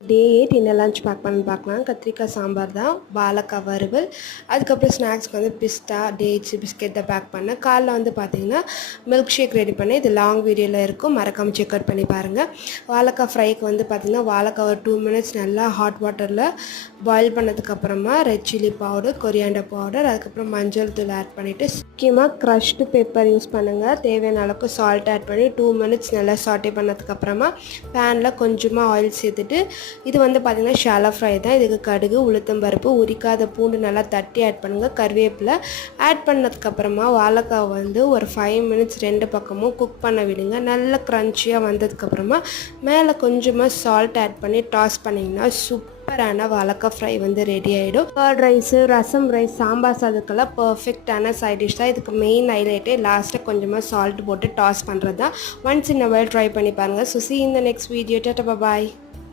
டே 8 என்ன lunch back பண்ணி பார்க்கலாம். கத்திரிக்காய் சாம்பார் தான், வாழைக்காய் வறுவல், அதுக்கப்புறம் ஸ்நாக்ஸ்க்கு வந்து பிஸ்தா, டேட்ஸ், பிஸ்கெட் தான் பேக் பண்ணேன். காலைல வந்து பார்த்திங்கன்னா மில்க் ஷேக் ரெடி பண்ணேன். இது லாங் வீடியோவில் இருக்கும், மறக்காமல் செக் அவுட் பண்ணி பாருங்கள். வாழைக்காய் ஃப்ரைக்கு வந்து பார்த்திங்கன்னா வாழைக்காய் ஒரு 2 மினிட்ஸ் நல்லா ஹாட் வாட்டரில் பாயில் பண்ணதுக்கப்புறமா red chilli powder, coriander powder, அதுக்கப்புறம் மஞ்சள் தூள் ஆட் பண்ணிவிட்டு முக்கியமாக க்ரஷ்டு பெப்பர் யூஸ் பண்ணுங்கள். தேவையான அளவுக்கு சால்ட் ஆட் பண்ணி 2 மினிட்ஸ் நல்லா சாட்டே பண்ணதுக்கப்புறமா பேனில் கொஞ்சமாக ஆயில் சேர்த்துட்டு இது வந்து பார்த்திங்கன்னா ஷாலோ ஃப்ரை தான். இதுக்கு கடுகு, உளுத்தம் பருப்பு, உரிக்காத பூண்டு நல்லா தட்டி ஆட் பண்ணுங்கள். கருவேப்பிலை ஆட் பண்ணதுக்கப்புறமா வாழைக்காய் வந்து ஒரு 5 மினிட்ஸ் 2 பக்கமும் குக் பண்ண விடுங்க. நல்லா க்ரன்ச்சியாக வந்ததுக்கப்புறமா மேலே கொஞ்சமாக சால்ட் ஆட் பண்ணி டாஸ் பண்ணிங்கன்னா சூப்பரான வாழைக்காய் ஃப்ரை வந்து ரெடி ஆகிடும். கர்ட் ரைஸு, ரசம் ரைஸ், சாம்பார் சாதத்துக்கெல்லாம் பர்ஃபெக்டான சைட் டிஷ் தான். இதுக்கு மெயின் ஹைலைட்டே லாஸ்ட்டாக கொஞ்சமாக சால்ட் போட்டு டாஸ் பண்ணுறது தான். Once in a while try பண்ணி பாருங்கள். So see you in the next video. Tata, bye bye.